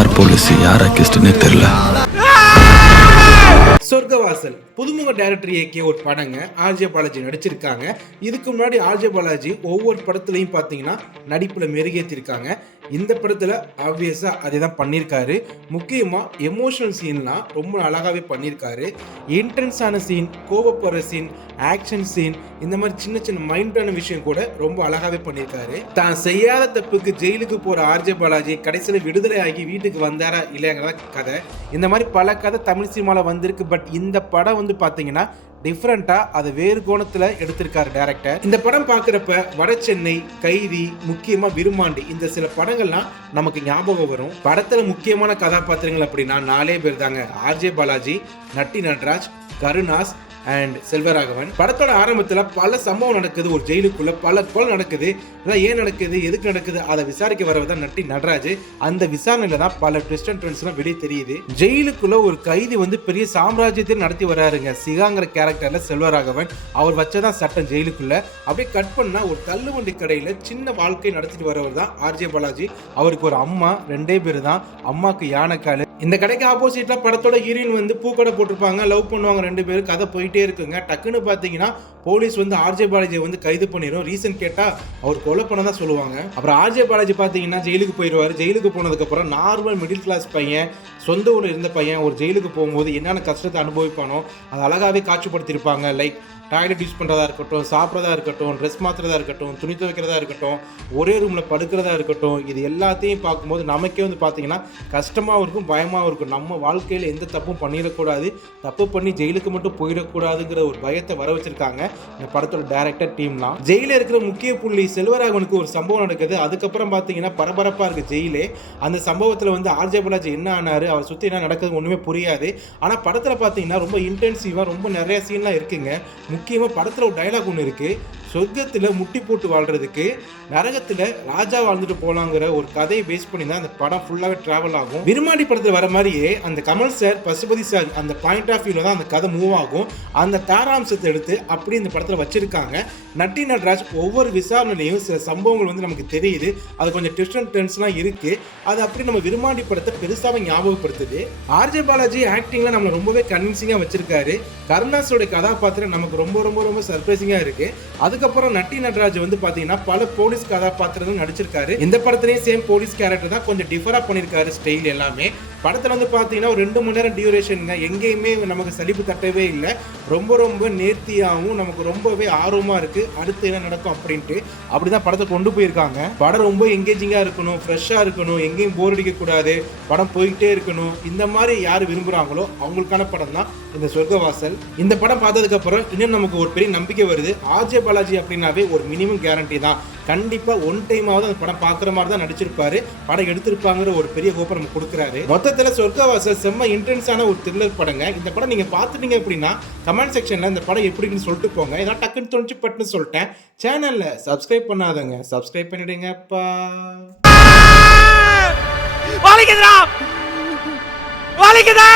யார் போலீஸ் யார் அக்கிஸ்ட்னே தெரில. சொர்க்கவாசல். புதுமுக டைரக்டர் இயக்கிய ஒரு படங்க ஆர்ஜே பாலாஜி நடிச்சிருக்காங்க. இதுக்கு முன்னாடி ஆர்ஜே பாலாஜி ஒவ்வொரு படத்துலையும் பார்த்தீங்கன்னா நடிப்பில் மெருகேற்றிருக்காங்க இந்த படத்தில் ஆப்வியஸாக அதே தான் பண்ணியிருக்காரு முக்கியமாக எமோஷனல் சீன்லாம் ரொம்ப அழகாகவே பண்ணியிருக்காரு இன்டென்ஸான சீன் கோவப்படுற சீன் ஆக்ஷன் சீன் இந்த மாதிரி சின்ன சின்ன மைண்டான விஷயம் கூட ரொம்ப அழகாகவே பண்ணியிருக்காரு தான் செய்யாத தப்புக்கு ஜெயிலுக்கு போகிற ஆர்ஜே பாலாஜி கடைசியில் விடுதலை ஆகி வீட்டுக்கு வந்தாரா இல்லைங்கிறத கதை. இந்த மாதிரி பல கதை தமிழ் சினிமாவில் வந்திருக்கு. பட் இந்த படம் வந்து பார்த்தீங்கன்னா டிஃப்ரெண்ட்டாக அதை வேறு கோணத்தில் எடுத்திருக்காரு டேரக்டர் இந்த படம் பார்க்குறப்ப வட சென்னை கைதி முக்கியமாக விருமாண்டி இந்த சில படங்கள்லாம் நமக்கு ஞாபகம் வரும். படத்தில் முக்கியமான கதாபாத்திரங்கள் அப்படின்னா நாலே பேர் தாங்க. ஆர்ஜே பாலாஜி நட்டி நட்ராஜ் கருணாஸ் அண்ட் செல்வராகவன் படத்தோட ஆரம்பத்தில் பல சம்பவம் நடக்குது. ஒரு ஜெயிலுக்குள்ள பல கொலை நடக்குது. இதெல்லாம் ஏன் நடக்குது? எதுக்கு நடக்குது? அதை விசாரிக்க வரவர் தான் நட்டி நடராஜ். அந்த விசாரணையில தான் பல ட்விஸ்ட் அண்ட் ட்ரெண்ட்ஸ்லாம் வெளியே தெரியுது. ஜெயிலுக்குள்ள ஒரு கைதி வந்து பெரிய சாம்ராஜ்யத்தை நடத்தி வராருங்க. சிகாங்கிற கேரக்டர்ல செல்வராகவன் அவர் வச்சதான் சட்டம் ஜெயிலுக்குள்ள. அப்படியே கட் பண்ணா ஒரு தள்ளுவண்டி கடையில சின்ன வாழ்க்கை நடத்திட்டு வரவர் தான் ஆர்ஜே பாலாஜி. அவருக்கு ஒரு அம்மா ரெண்டே பேர் தான் அம்மாக்கு யானைக்காலு இந்த கடைக்கு ஆப்போசிட்டில் படத்தோட ஹீரோயின் வந்து பூக்கடை போட்டிருப்பாங்க. லவ் பண்ணுவாங்க ரெண்டு பேரும். கதை போயிட்டே இருக்குங்க. டக்குன்னு பார்த்தீங்கன்னா போலீஸ் வந்து ஆர்ஜே பாலாஜியை வந்து கைது பண்ணிடும் ரீசன் கேட்டால் அவர் கொலை பண்ண தான் சொல்லுவாங்க. அப்புறம் ஆர்ஜே பாலாஜி பார்த்தீங்கன்னா ஜெயிலுக்கு போயிடுவார் ஜெயிலுக்கு போனதுக்கப்புறம் நார்மல் மிடில் கிளாஸ் பையன் சொந்த ஊரில் இருந்த பையன் ஒரு ஜெயிலுக்கு போகும்போது என்னென்ன கஷ்டத்தை அனுபவிப்பானோ அதை அழகாகவே காட்சிப்படுத்தியிருப்பாங்க. லைக் டாய்லெட் யூஸ் பண்ணுறதா இருக்கட்டும் சாப்பிட்றதா இருக்கட்டும் ட்ரெஸ் மாற்றுறதா இருக்கட்டும் துணி துவைக்கிறதா இருக்கட்டும் ஒரே ரூமில் படுக்கிறதா இருக்கட்டும் இது எல்லாத்தையும் பார்க்கும்போது நமக்கே வந்து பார்த்தீங்கன்னா கஷ்டமாகவும் இருக்கும் பயம் பயமாக இருக்கும். நம்ம வாழ்க்கையில் எந்த தப்பும் பண்ணிடக்கூடாது. தப்பு பண்ணி ஜெயிலுக்கு மட்டும் போயிடக்கூடாதுங்கிற ஒரு பயத்தை வர வச்சிருக்காங்க. இந்த படத்தோட டேரக்டர் டீம்லாம் ஜெயிலில் இருக்கிற முக்கிய புள்ளி செல்வராகவனுக்கு ஒரு சம்பவம் நடக்குது. அதுக்கப்புறம் பார்த்தீங்கன்னா பரபரப்பாக இருக்குது ஜெயிலே. அந்த சம்பவத்தில் வந்து ஆர்ஜே பாலாஜி என்ன ஆனார்? அவர் சுற்றி என்ன நடக்குது ஒன்றுமே புரியாது. ஆனால் படத்தில் பார்த்தீங்கன்னா ரொம்ப இன்டென்சிவாக ரொம்ப நிறைய சீன்லாம் இருக்குங்க. முக்கியமாக படத்தில் ஒரு டைலாக் ஒன்று இருக்குது சொர்க்கத்தில் முட்டி போட்டு வாழ்கிறதுக்கு நரகத்தில் ராஜா வாழ்ந்துட்டு போகலாங்கிற ஒரு கதையை பேஸ் பண்ணி தான் அந்த படம் ஃபுல்லாகவே ட்ராவல் ஆகும். விரும்மாண்டி படத்தில் வர மாதிரியே அந்த கமல் சார் பசுபதி சார் அந்த பாயிண்ட் ஆஃப் வியூவில் தான் அந்த கதை மூவ் ஆகும். அந்த தாராம்சத்தை எடுத்து அப்படி இந்த படத்தில் வச்சுருக்காங்க. நட்டி நட்ராஜ் ஒவ்வொரு விசாரணையிலையும் சில சம்பவங்கள் வந்து நமக்கு தெரியுது. அது கொஞ்சம் டிஃப்ரெண்ட் டென்ஸ்லாம் இருக்குது அது அப்படி நம்ம விரும்பாண்டி படத்தை பெருசாக ஞாபகப்படுத்துது. ஆர்ஜே பாலாஜி ஆக்டிங்கில் நம்மளை ரொம்பவே கன்வின்சிங்காக வச்சுருக்காரு. கருணாஸோட கதாபாத்திரம் நமக்கு ரொம்ப ரொம்ப ரொம்ப சர்ப்ரைசிங்காக இருக்குது அதுக்கப்புறம் நட்டி நட்ராஜ் வந்து பார்த்தீங்கன்னா பல போலீஸ் கதாபாத்திரங்களும் நடிச்சிருக்காரு. இந்த படத்துலேயும் சேம் போலீஸ் கேரக்டர் தான் கொஞ்சம் டிஃபராக பண்ணியிருக்காரு ஸ்டைல் எல்லாமே. படத்தில் வந்து பார்த்தீங்கன்னா ஒரு ரெண்டு மணி நேரம் டியூரேஷனுங்க எங்கேயுமே நமக்கு சலிப்பு தட்டவே இல்லை. ரொம்ப ரொம்ப நேர்த்தியாகவும் நமக்கு ரொம்பவே ஆர்வமாக இருக்குது அடுத்து என்ன நடக்கும் அப்படின்ட்டு அப்படி தான் படத்தை கொண்டு போயிருக்காங்க. படம் ரொம்ப எங்கேஜிங்காக இருக்கணும் ஃப்ரெஷ்ஷாக இருக்கணும் எங்கேயும் போர் அடிக்கக்கூடாது படம் போயிட்டே இருக்கணும். இந்த மாதிரி யார் விரும்புகிறாங்களோ அவங்களுக்கான படம் தான் இந்த சொர்க்கவாசல். இந்த படம் பார்த்ததுக்கப்புறம் இன்னும் நமக்கு ஒரு பெரிய நம்பிக்கை வருது. ஆர்ஜே பாலாஜி அப்படின்னாவே ஒரு மினிமம் கேரண்டி தான். கண்டிப்பாக ஒன் டைமாவது அந்த படம் பார்க்குற மாதிரி தான் நடிச்சிருப்பாரு. படம் எடுத்திருப்பாங்கிற ஒரு பெரிய ஹோப்பை நம்ம கொடுக்குறாரு. மொத்தத்தில் சொர்க்கவாசல் செம்ம இன்டென்ஸான ஒரு த்ரில்லர் படங்க. இந்த படம் நீங்கள் பார்த்துட்டீங்க அப்படின்னா கமெண்ட் செக்ஷனில் இந்த படம் எப்படின்னு சொல்லிட்டு போங்க. ஏதாவது டக்குன்னு தோணுச்சு பட்டுன்னு சொல்லிட்டேன். சேனலில் சப்ஸ்கிரைப் பண்ணாதங்க. சப்ஸ்கிரைப் பண்ணிடுங்கப்பா வலிக்குதுடா! வலிக்குது!